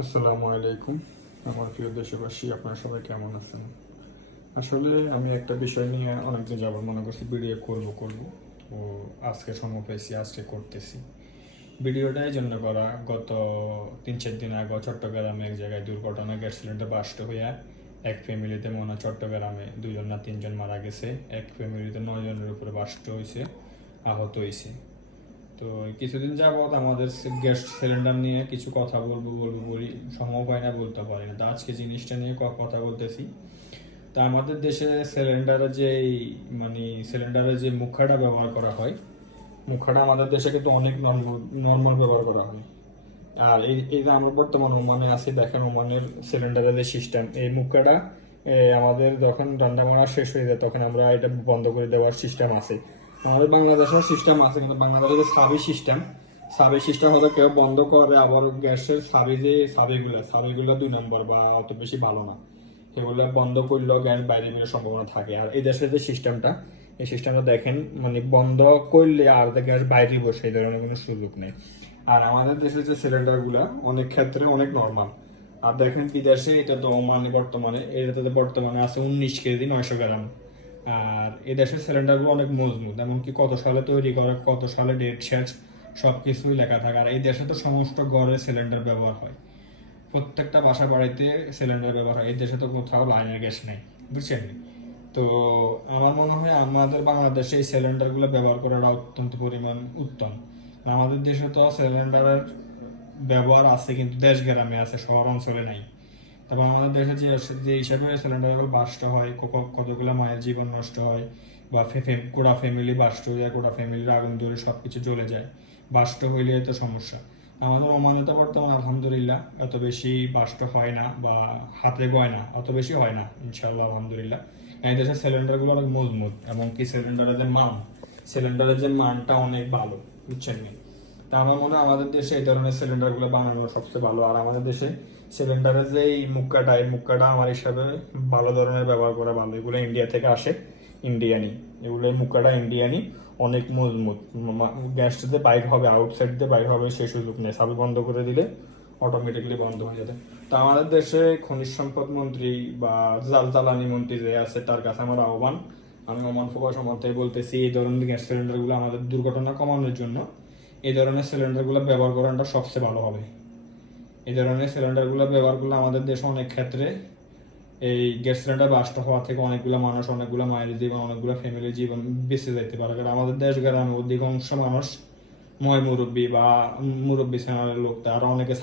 আসসালামু আলাইকুম। আমার প্রিয় দেশবাসী, আপনারা সবাই কেমন আছেন? আসলে আমি একটা বিষয় নিয়ে অনেকদিন যাবত মনে করছি ভিডিও করব। তো আজকে সময় পেয়েছি, আজকে করতেছি। ভিডিওটা এই জন্য করা, গত 3-4 দিন আগে চট্টগ্রামে এক জায়গায় দুর্ঘটনা, গ্যাস সিলিন্ডার বাস্ট হইয়া এক ফ্যামিলিতে মনে হয় চট্টগ্রামে 2জন না 3জন মারা গেছে। এক ফ্যামিলিতে 9জনের উপরে বাস্ট হয়েছে, আহত হয়েছে। তো কিছুদিন যাবত আমাদের গ্যাস সিলিন্ডার নিয়ে কিছু কথা বলি, সময় পাই না, বলতে পারি না। তো আজকে জিনিসটা নিয়ে কথা বলতেছি। তা আমাদের দেশে সিলিন্ডারের যে মানে সিলিন্ডারের যে মুখাটা ব্যবহার করা হয়, মুখাটা আমাদের দেশে কিন্তু অনেক নর্মাল ব্যবহার করা হয়। আর এই যে আমরা বর্তমান ওমানে আছি, দেখেন ওমানের সিলিন্ডারের যে সিস্টেম, এই মুখাটা আমাদের যখন রান্না বান্না শেষ হয়ে যায় তখন আমরা এটা বন্ধ করে দেওয়ার সিস্টেম আছে। আমাদের বাংলাদেশের সিস্টেম আছে, কিন্তু বাংলাদেশের যে সাবি সিস্টেম হয়তো কেউ বন্ধ করে, আবার গ্যাসের সাবিগুলো 2 নম্বর বা অত বেশি ভালো না। এগুলো বন্ধ করলেও গ্যাস বাইরে বেরোর সম্ভাবনা থাকে। আর এই দেশের যে সিস্টেমটা, এই সিস্টেমটা দেখেন, মানে বন্ধ করলে আর গ্যাস বাইরে বসে, এই ধরনের কোনো সুযোগ নেই। আর আমাদের দেশের যে সিলিন্ডারগুলো অনেক ক্ষেত্রে অনেক নর্মাল। আর দেখেন বিদেশে এটা তো মানে বর্তমানে আছে 19 কেজি 900 গ্রাম। আর এই দেশের সিলিন্ডারগুলো অনেক মজবুত, এমনকি কত সালে তৈরি করা, কত সালে ডেট শেষ, সব কিছুই লেখা থাকে। আর এই দেশে তো সমস্ত ঘরে সিলিন্ডার ব্যবহার হয়, প্রত্যেকটা বাসা বাড়িতে সিলিন্ডার ব্যবহার হয়। এই দেশে তো কোথাও লাইনের গ্যাস নেই, বুঝছেন? তো আমার মনে হয় আমাদের বাংলাদেশে এই সিলিন্ডারগুলো ব্যবহার করাটা অত্যন্ত পরিমাণ উত্তম। আমাদের দেশে তো সিলিন্ডারের ব্যবহার আছে, কিন্তু দেশ গ্রামে আছে, শহর অঞ্চলে নাই। তারপর আমাদের দেশে যে হিসাবে সিলিন্ডারগুলো বাস্ট হয়, কতগুলো মায়ের জীবন নষ্ট হয়, বা গোটা ফ্যামিলি বাস্ট হয়ে যায়, গোটা ফ্যামিলির আগুন ধরে সবকিছু জ্বলে যায়। বাস্ট হইলে তো সমস্যা। আমাদের ওমানে তো বর্তমানে আলহামদুলিল্লাহ এত বেশি বাস্ট হয় না, বা হাতে গয় না, অত বেশি হয় না, ইনশাল্লাহ আলহামদুলিল্লাহ। এই দেশের সিলিন্ডারগুলো অনেক মজবুত, এবং কি সিলিন্ডারের যে মানটা অনেক ভালো, বুঝছেন? তা আমার মনে হয় আমাদের দেশে এই ধরনের সিলিন্ডারগুলো বানানো সবচেয়ে ভালো। আর আমাদের দেশে সিলিন্ডারের যে এই মুক্কাটা আমার হিসাবে ভালো ধরনের ব্যবহার করা ভালো। এগুলো ইন্ডিয়া থেকে আসে, ইন্ডিয়ানি। এগুলো মুক্কাটা ইন্ডিয়ানি, অনেক মজবুত। গ্যাস দিয়ে বাইর হবে, আউটসাইড দিয়ে বাইর হবে, সেই সুযোগ নেই। সাবি বন্ধ করে দিলে অটোমেটিকলি বন্ধ হয়ে যাবে। তো আমাদের দেশে খনিজ সম্পদ মন্ত্রী বা জ্বালানি মন্ত্রী যে আছে, তার কাছে আমার আহ্বান, আমি ওমান ফোকাস থেকে বলতেছি, এই ধরনের গ্যাস সিলিন্ডারগুলো আমাদের দুর্ঘটনা কমানোর জন্য এই ধরনের সিলিন্ডারগুলো ব্যবহার করাটা সবচেয়ে ভালো হবে। এই ধরনের সিলিন্ডারগুলো ব্যবহার করলে আমাদের দেশে অনেক ক্ষেত্রে এই গ্যাস সিলিন্ডার বাস্ট হওয়া থেকে অনেকগুলো মানুষ, অনেকগুলো মায়ের জীবন, অনেকগুলো ফ্যামিলির জীবন বেঁচে যেতে পারে। কারণ আমাদের দেশ গ্রামে অধিকাংশ মানুষ মুরব্বী শ্রেণীর লোক, তারা অনেকে